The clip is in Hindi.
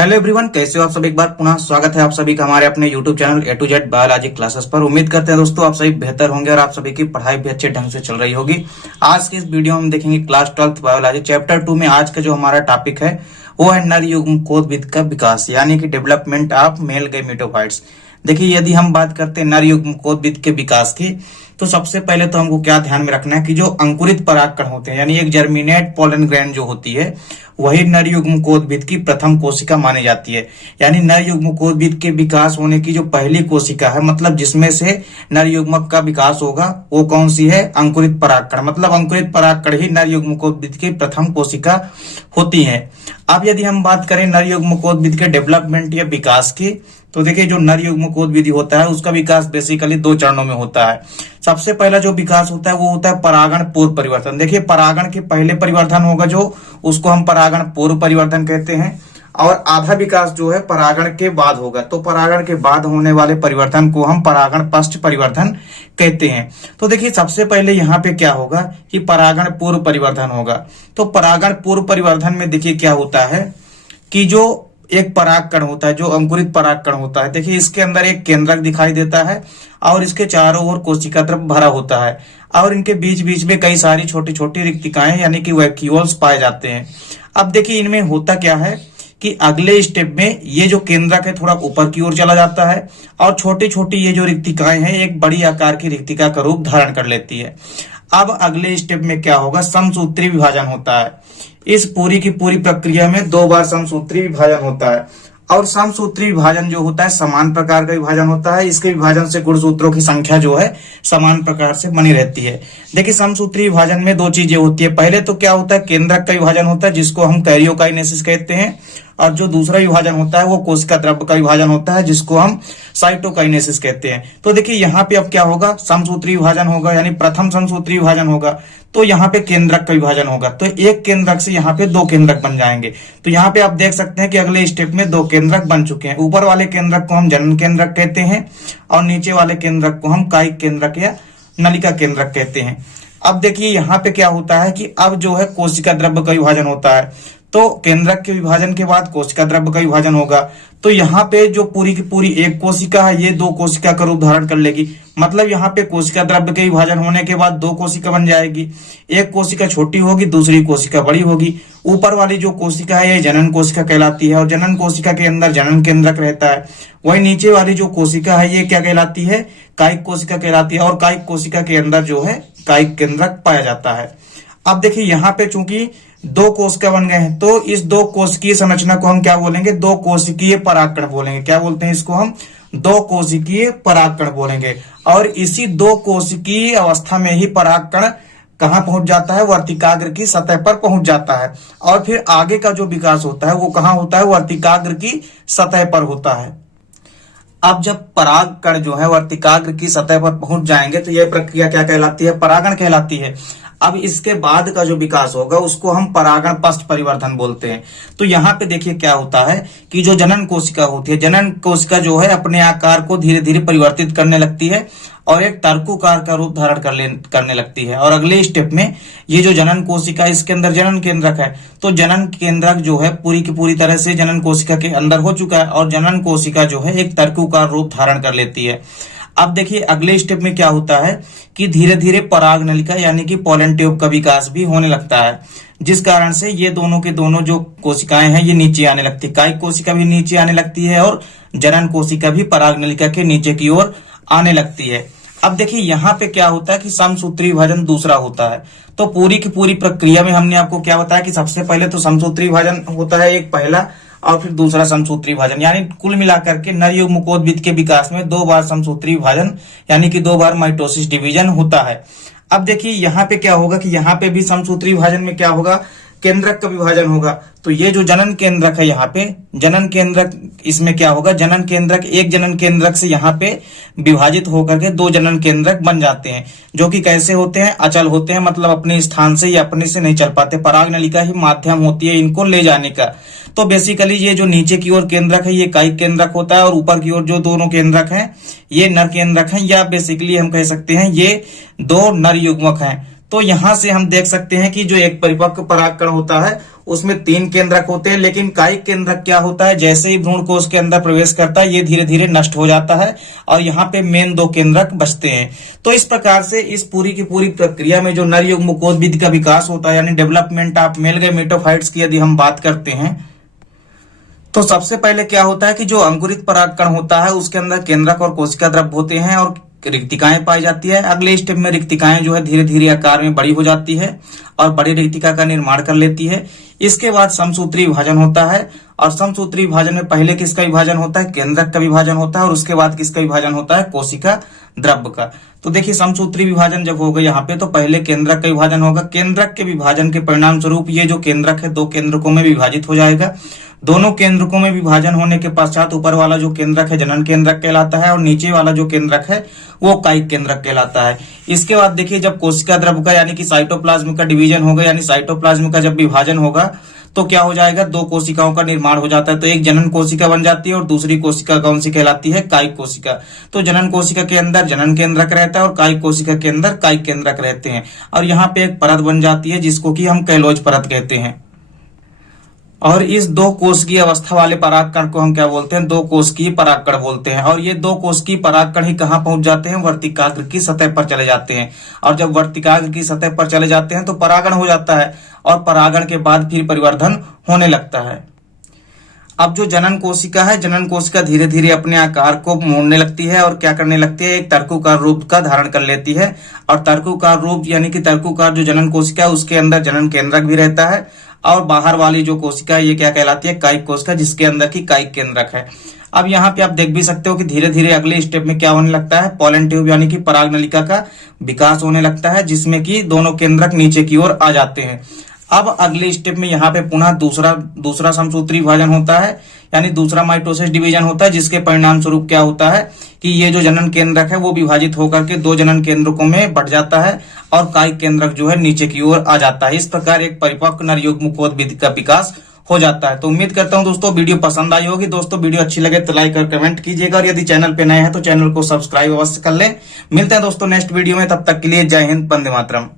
हेलो एवरीवन, कैसे हो आप सब। एक बार पुनः स्वागत है आप सभी का हमारे अपने YouTube channel A to Z biology classes पर। उम्मीद करते हैं दोस्तों आप सभी बेहतर होंगे और आप सभी की पढ़ाई भी अच्छे ढंग से चल रही होगी। आज की इस वीडियो में हम देखेंगे क्लास 12th बायोलॉजी चैप्टर 2 में आज का जो हमारा टॉपिक है वो है नर युग्मकोद्भिद का विकास, यानी कि डेवलपमेंट ऑफ मेल गैमेटोफाइट्स। देखिए, यदि हम बात करते हैं नर युग्मकोद्भिद के विकास की, तो सबसे पहले तो हमको क्या ध्यान में रखना है कि जो अंकुरित परागकण होते हैं, यानी एक जर्मिनेट पोलन ग्रैंड जो होती है, वही नर युग्मकोद्भिद की प्रथम कोशिका मानी जाती है। यानी नर युग्मकोद्भिद के विकास होने की जो पहली कोशिका है, मतलब जिसमें से नर युग्मक का विकास होगा, वो कौन सी है? अंकुरित परागकण। मतलब अंकुरित परागकण ही नर युग्मकोद्भिद की प्रथम कोशिका होती है। अब यदि हम बात करें नर युग्मकोद्भिद के डेवलपमेंट या विकास की, तो देखिए जो नर युग्मकोद्भिद होता है उसका विकास बेसिकली 2 चरणों में होता है। सबसे पहला जो विकास होता है वो होता है परागण पूर्व परिवर्तन। देखिए, परागण के पहले परिवर्तन होगा जो, उसको हम परागण पूर्व परिवर्तन कहते हैं, और आधा विकास जो है परागण के बाद होगा, तो परागण के बाद होने वाले परिवर्तन को हम परागण पश्च परिवर्तन कहते हैं। तो देखिए सबसे पहले यहाँ पे क्या होगा कि परागण पूर्व परिवर्तन होगा। तो परागण पूर्व परिवर्तन में देखिए क्या होता है कि जो एक परागकण होता है, जो अंकुरित परागकण होता है, देखिए इसके अंदर एक केंद्रक दिखाई देता है और इसके चारों ओर कोशिका द्रव्य भरा होता है, और इनके बीच बीच में कई सारी छोटी छोटी रिक्तिकाएं यानी कि वैक्यूल्स पाए जाते हैं। अब देखिए इनमें होता क्या है कि अगले स्टेप में ये जो केंद्रक है थोड़ा ऊपर की ओर चला जाता है, और छोटी छोटी ये जो रिक्तिकाएं हैं एक बड़ी आकार की रिक्तिका का रूप धारण कर लेती है। अब अगले स्टेप में क्या होगा? समसूत्री विभाजन होता है। इस पूरी की पूरी प्रक्रिया में 2 बार समसूत्री विभाजन होता है, और समसूत्री विभाजन जो होता है समान प्रकार का विभाजन होता है। इसके विभाजन से गुणसूत्रों की संख्या जो है समान प्रकार से बनी रहती है। देखिए समसूत्री विभाजन में 2 चीजें होती है। पहले तो क्या होता है, केंद्रक का विभाजन होता है जिसको हम कैरियोकाइनेसिस कहते हैं, और जो दूसरा विभाजन होता है वो कोशिका द्रव्य का विभाजन होता है जिसको हम साइटोकाइनेसिस कहते हैं। तो देखिए यहाँ पे अब क्या होगा, समसूत्री विभाजन होगा, यानी प्रथम समसूत्री विभाजन होगा, तो यहाँ पे केंद्रक का विभाजन होगा, तो एक केंद्रक से यहाँ पे 2 केंद्रक बन जाएंगे। तो यहाँ पे आप देख सकते हैं कि अगले स्टेप में 2 केंद्रक बन चुके हैं। ऊपर वाले केंद्रक को हम जनन केंद्रक कहते हैं, और नीचे वाले केंद्रक को हम कायिक केंद्रक या नलिका केंद्रक कहते हैं। अब देखिए यहाँ पे क्या होता है कि अब जो है कोशिका द्रव्य का विभाजन होता है, तो केंद्रक के विभाजन के बाद कोशिका द्रव्य का विभाजन होगा। तो यहाँ पे जो पूरी की पूरी एक कोशिका है ये 2 कोशिका का रूप धारण कर लेगी। मतलब यहाँ पे कोशिका द्रव्य के विभाजन होने के बाद 2 कोशिका बन जाएगी। एक कोशिका छोटी होगी, दूसरी कोशिका बड़ी होगी। ऊपर वाली जो कोशिका है ये जनन कोशिका कहलाती है, और जनन कोशिका के अंदर जनन केंद्रक रहता है। वही नीचे वाली जो कोशिका है ये क्या कहलाती है? कायिक कोशिका कहलाती है, और कायिक कोशिका के अंदर जो है कायिक केंद्रक पाया जाता है। अब देखिए यहाँ पे चूंकि 2 कोशिका बन गए हैं, तो इस 2 कोशिकीय संरचना को हम क्या बोलेंगे? 2 कोशिकीय परागकण बोलेंगे। क्या बोलते हैं इसको हम? 2 कोशिकीय परागकण बोलेंगे। और इसी 2 कोशिकीय अवस्था में ही परागकण कहां पहुंच जाता है? वर्तिकाग्र की सतह पर पहुंच जाता है, और फिर आगे का जो विकास होता है वो कहां होता है? वर्तिकाग्र की सतह पर होता है। अब जब परागकण जो है वर्तिकाग्र की सतह पर पहुंच जाएंगे तो यह प्रक्रिया क्या कहलाती है? परागण कहलाती है। अब इसके बाद का जो विकास होगा उसको हम परागण पश्च परिवर्तन बोलते हैं। तो यहाँ पे देखिए क्या होता है कि जो जनन कोशिका होती है, जनन कोशिका जो है अपने आकार को धीरे धीरे परिवर्तित करने लगती है और एक टर्कुकार का रूप धारण करने लगती है। और अगले स्टेप में ये जो जनन कोशिका इसके अंदर जनन केंद्रक है, तो जनन केंद्रक जो है पूरी की पूरी तरह से जनन कोशिका के अंदर हो चुका है, और जनन कोशिका जो है एक टर्कुकार रूप धारण कर लेती है। अब देखिए अगले स्टेप में क्या होता है कि धीरे धीरे पराग नलिका यानी कि पोलन ट्यूब का विकास भी होने लगता है, जिस कारण से ये दोनों के दोनों जो कोशिकाएं हैं ये नीचे आने लगती है। कायिक कोशिका भी नीचे आने लगती है और जनन कोशिका भी पराग नलिका के नीचे की ओर आने लगती है। अब देखिए यहाँ पे क्या होता है कि समसूत्री विभाजन दूसरा होता है। तो पूरी की पूरी प्रक्रिया में हमने आपको क्या बताया कि सबसे पहले तो समसूत्री विभाजन होता है एक पहला, और फिर दूसरा समसूत्री विभाजन, यानी कुल मिलाकर के नर युग्मकोद्भिद के विकास में 2 बार समसूत्री विभाजन यानी कि 2 बार माइटोसिस डिवीजन होता है। अब देखिए यहाँ पे क्या होगा कि यहाँ पे भी समसूत्री विभाजन में क्या होगा? केंद्रक का विभाजन होगा। तो ये जो जनन केंद्रक है यहाँ पे जनन केंद्रक, इसमें क्या होगा? जनन केंद्रक एक जनन केंद्रक से यहाँ पे विभाजित होकर के 2 जनन केंद्रक बन जाते हैं, जो कि कैसे होते हैं? अचल होते हैं, मतलब अपने स्थान से या अपने से नहीं चल पाते। पराग नलिका ही माध्यम होती है इनको ले जाने का। तो बेसिकली ये जो नीचे की ओर केंद्रक है ये कायिक केंद्रक होता है, और ऊपर की ओर जो दोनों केंद्रक हैं ये नर केंद्रक हैं, या बेसिकली हम कह सकते हैं ये 2 नर युग्मक हैं। तो यहां से हम देख सकते हैं कि जो एक परिपक्व परागकण होता है उसमें 3 केंद्रक होते हैं, लेकिन कायिक केंद्रक क्या होता है, जैसे ही भ्रूण कोश के अंदर प्रवेश करता है ये धीरे धीरे नष्ट हो जाता है और यहाँ पे मेन 2 केंद्रक बचते हैं। तो इस प्रकार से इस पूरी की पूरी प्रक्रिया में जो नर युग्मकोद्भिद का विकास होता है, यानी डेवलपमेंट ऑफ मेल गैमेटोफाइट्स की यदि हम बात करते हैं, तो सबसे पहले क्या होता है कि जो अंकुरित परागकण होता है उसके अंदर केंद्रक और कोशिका द्रव्य होते हैं और रिक्तिकाएं पाई जाती है। अगले स्टेप में रिक्तिकाएं जो है धीरे धीरे आकार में बड़ी हो जाती है और बड़ी रिक्तिका का निर्माण कर लेती है। इसके बाद समसूत्री विभाजन होता है और समसूत्री विभाजन में पहले किसका विभाजन होता है, केंद्रक का विभाजन होता है और उसके बाद किसका विभाजन होता है, कोशिका द्रव्य का। तो देखिए समसूत्री विभाजन जब होगा यहाँ पे तो पहले केंद्रक का विभाजन होगा। केंद्रक के विभाजन के परिणाम स्वरूप ये जो केंद्रक है 2 केंद्रकों में विभाजित हो जाएगा। दोनों केंद्रकों में विभाजन होने के पश्चात ऊपर वाला जो केंद्रक है जनन केंद्रक कहलाता है और नीचे वाला जो केंद्रक है वो कायिक केंद्रक कहलाता है। इसके बाद देखिए जब कोशिका द्रव्य का यानी कि साइटोप्लाज्म का डिवीजन होगा, यानी साइटोप्लाज्म का जब विभाजन होगा तो क्या हो जाएगा, 2 कोशिकाओं का निर्माण हो जाता है। तो एक जनन कोशिका बन जाती है और दूसरी कोशिका कौन सी कहलाती है, कायिक कोशिका। तो जनन कोशिका के अंदर जनन केंद्रक रहता है और कायिक कोशिका के अंदर कायिक केंद्रक रहते हैं और यहाँ पे एक परत बन जाती है जिसको कि हम कैलोज परत कहते हैं। और इस 2 कोशिकीय अवस्था वाले परागकण को हम क्या बोलते हैं, 2 कोशिकीय परागकण बोलते हैं। और ये 2 कोशिकीय परागकण ही कहाँ पहुंच जाते हैं, वर्तिकाग्र की सतह पर चले जाते हैं। और जब वर्तिकाग्र की सतह पर चले जाते हैं तो परागण हो जाता है और परागण के बाद फिर परिवर्धन होने लगता है। अब जो जनन कोशिका है, जनन कोशिका धीरे धीरे अपने आकार को मोड़ने लगती है और क्या करने लगती है, एक तर्कुकार रूप का धारण कर लेती है। और तर्कुकार रूप यानी कि तर्कुकार जो जनन कोशिका है उसके अंदर जनन केंद्रक भी रहता है और बाहर वाली जो कोशिका है ये क्या कहलाती है, कायिक कोशिका, जिसके अंदर की कायिक केंद्रक है। अब यहाँ पे आप देख भी सकते हो कि धीरे धीरे अगले स्टेप में क्या होने लगता है, पोलन ट्यूब यानी कि पराग नलिका का विकास होने लगता है जिसमें कि दोनों केंद्रक नीचे की ओर आ जाते हैं। अब अगले स्टेप में यहाँ पे पुनः दूसरा समसूत्री विभाजन होता है, यानी दूसरा माइटोसिस डिवीजन होता है, जिसके परिणाम स्वरूप क्या होता है कि ये जो जनन केंद्रक है वो विभाजित होकर के 2 जनन केंद्रकों में बढ़ जाता है और कायिक केंद्रक जो है नीचे की ओर आ जाता है। इस प्रकार एक परिपक्व नर युग्मकोद्भिद का विकास हो जाता है। तो उम्मीद करता हूं दोस्तों वीडियो पसंद आई होगी। दोस्तों वीडियो अच्छी लगे तो लाइक और कमेंट कीजिएगा और यदि चैनल पे नए हैं तो चैनल को सब्सक्राइब अवश्य कर लें। मिलते हैं दोस्तों नेक्स्ट वीडियो में, तब तक के लिए जय हिंद, वंदे मातरम।